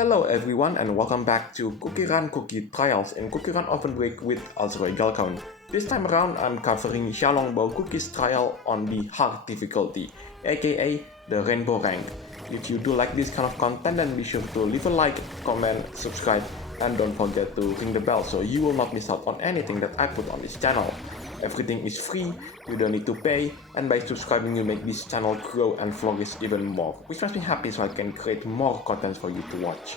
Hello everyone and welcome back to CookieRun Cookie Trials and CookieRunOvenBreak with Azroy Galcon. This time around I'm covering Xiaolongbaocookkie's trial on the hard difficulty, aka the Rainbowrank. If you do like this kind of content, then be sure to leave a like, comment, subscribe, and don't forget to ring the bell so you will not miss out on anything that I put on this channel. Everything is free, you don't need to pay, and by subscribing you make this channel grow and flourish even more, which makes me happy so I can create more content for you to watch.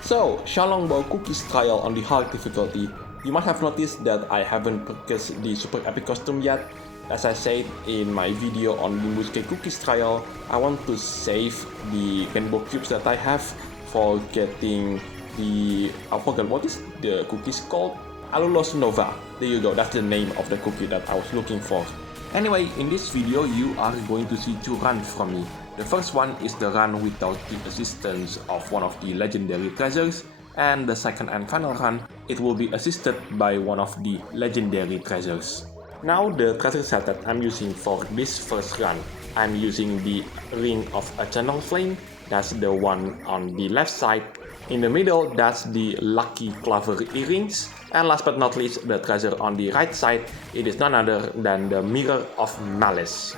So, Xiaolongbaocookkie's trial on the hard difficulty. You might have noticed that I haven't purchased the super epic costume yet. As I said in my video on Nimbus Cake Cookie's trial, I want to save the rainbow cubes that I have for getting the, I forgot what is the cookies called? Alulos Nova. There you go, that's the name of the cookie that I was looking for. Anyway, in this video you are going to see two runs from me. The first one is the run without the assistance of one of the legendary treasures, and the second and final run, it will be assisted by one of the legendary treasures. Now the treasure set that I'm using for this first run, I'm using the Ring of Eternal Flame, that's the one on the left side. In the middle, that's the Lucky Clover Earrings. And last but not least, the treasure on the right side, it is none other than the Mirror of Malice.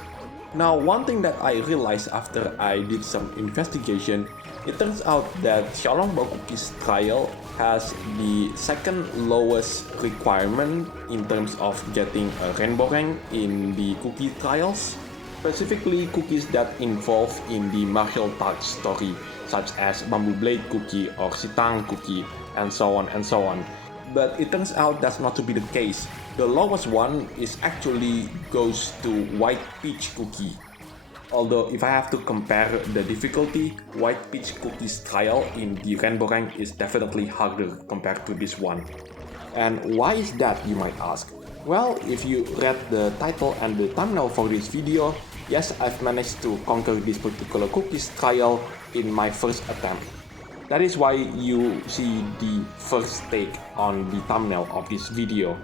Now, one thing that I realized after I did some investigation, it turns out that Xiaolongbao trial has the second lowest requirement in terms of getting a rainbow rank in the cookie trials, specifically cookies that involve in the martial arts story, such as Bamboo Blade Cookie or Sitang Cookie, and so on and so on. But it turns out that's not to be the case. The lowest one is actually goes to White Peach Cookie. Although if I have to compare the difficulty, White Peach Cookie's trial in the Rainbow Rank is definitely harder compared to this one. And why is that, you might ask? Well, if you read the title and the thumbnail for this video, yes, I've managed to conquer this particular cookie's trial in my first attempt. That is why you see the first take on the thumbnail of this video.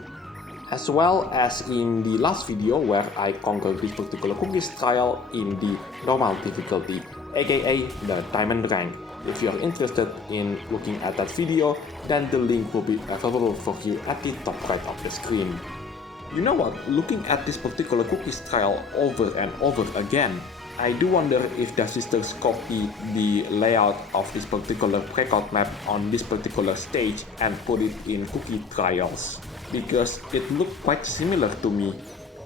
As well as in the last video where I conquered this particular cookie's trial in the normal difficulty, aka the diamond rank. If you are interested in looking at that video, then the link will be available for you at the top right of the screen. You know what, looking at this particular cookie's trial over and over again, I do wonder if Devsisters copied the layout of this particular breakout map on this particular stage and put it in cookie trials, because it looked quite similar to me.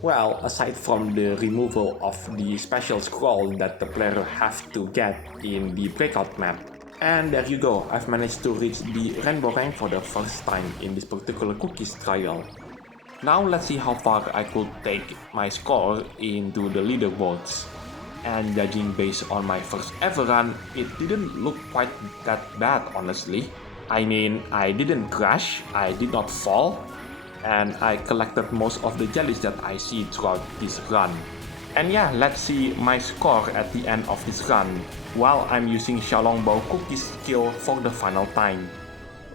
Well, aside from the removal of the special scroll that the player has to get in the breakout map. And there you go, I've managed to reach the rainbow rank for the first time in this particular cookies trial. Now let's see how far I could take my score into the leaderboards. And judging based on my first ever run, it didn't look quite that bad, honestly. I mean, I didn't crash, I did not fall, and I collected most of the jellies that I see throughout this run. And yeah, let's see my score at the end of this run, while I'm using Xiaolongbaocookie's skill for the final time.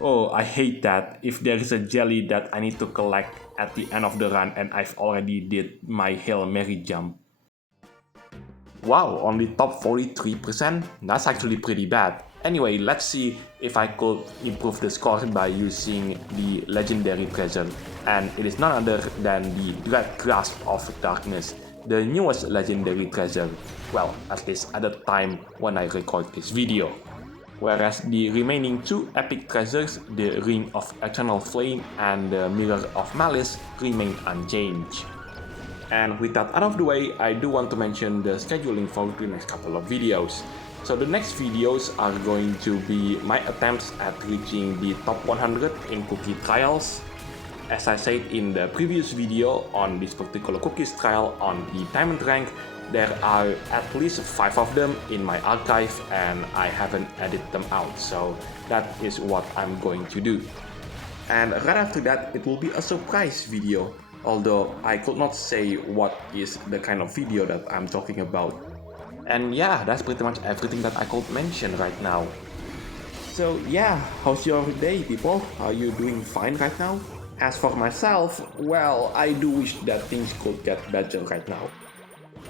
Oh, I hate that, if there is a jelly that I need to collect at the end of the run and I've already did my Hail Mary jump. Wow, only top 43%? That's actually pretty bad. Anyway, let's see if I could improve the score by using the legendary treasure. And it is none other than the Dread Grasp of Darkness, the newest legendary treasure. Well, at least at the time when I record this video. Whereas the remaining two epic treasures, the Ring of Eternal Flame and the Mirror of Malice, remain unchanged. And with that out of the way, I do want to mention the scheduling for the next couple of videos. So the next videos are going to be my attempts at reaching the top 100 in cookie trials. As I said in the previous video on this particular cookies trial on the diamond rank, there are at least 5 of them in my archive and I haven't edited them out, so that is what I'm going to do. And right after that, it will be a surprise video. Although I could not say what is the kind of video that I'm talking about. And yeah, that's pretty much everything that I could mention right now. So yeah, how's your day, people? Are you doing fine right now? As for myself, well, I do wish that things could get better right now.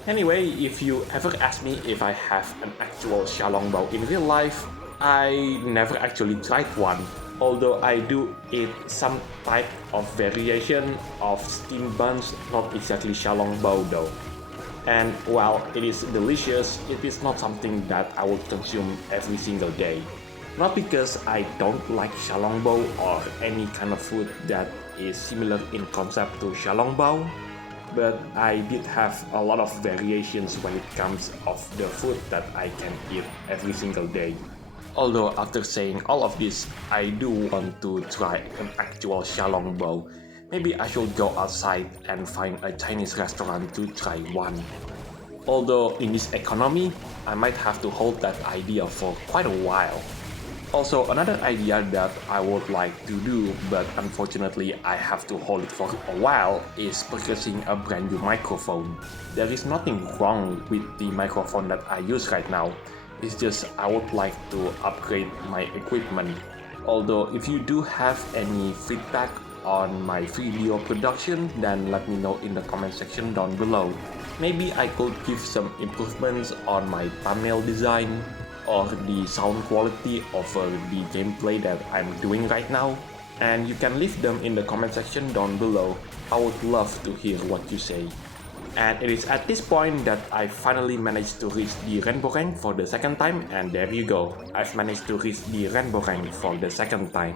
Anyway, if you ever ask me if I have an actual Xiaolongbao in real life, I never actually tried one, although I do eat some type of variation of steamed buns, not exactly Xiaolongbao though. And while it is delicious, it is not something that I would consume every single day. Not because I don't like Xiaolongbao or any kind of food that is similar in concept to Xiaolongbao, but I did have a lot of variations when it comes of the food that I can eat every single day. Although after saying all of this, I do want to try an actual Xiaolongbao. Maybe I should go outside and find a Chinese restaurant to try one. Although in this economy, I might have to hold that idea for quite a while. Also, another idea that I would like to do, but unfortunately I have to hold it for a while, is purchasing a brand new microphone. There is nothing wrong with the microphone that I use right now. It's just I would like to upgrade my equipment. Although if you do have any feedback on my video production, then let me know in the comment section down below. Maybe I could give some improvements on my thumbnail design or the sound quality over the gameplay that I'm doing right now, and you can leave them in the comment section down below. I would love to hear what you say. And it is at this point that I finally managed to reach the Rainbowrank for the second time, and there you go, I've managed to reach the Rainbowrank for the second time.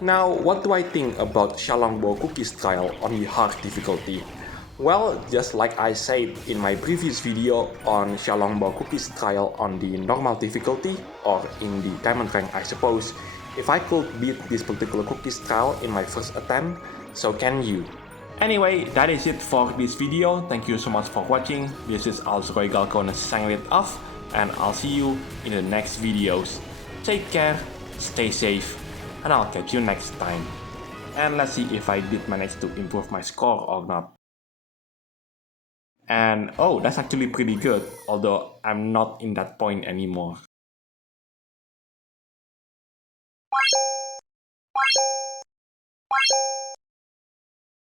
Now, what do I think about Xiaolongbaocookietrial on the hard difficulty? Well, just like I said in my previous video on Xiaolongbaocookietrial on the normal difficulty, or in the diamond rank I suppose, if I could beat this particular cookies trial in my first attempt, so can you. Anyway, that is it for this video. Thank you so much for watching. This is Xiaolongbaocookietrial signing it off, and I'll see you in the next videos. Take care, stay safe, and I'll catch you next time. And let's see if I did manage to improve my score or not. And oh, that's actually pretty good, although I'm not in that point anymore.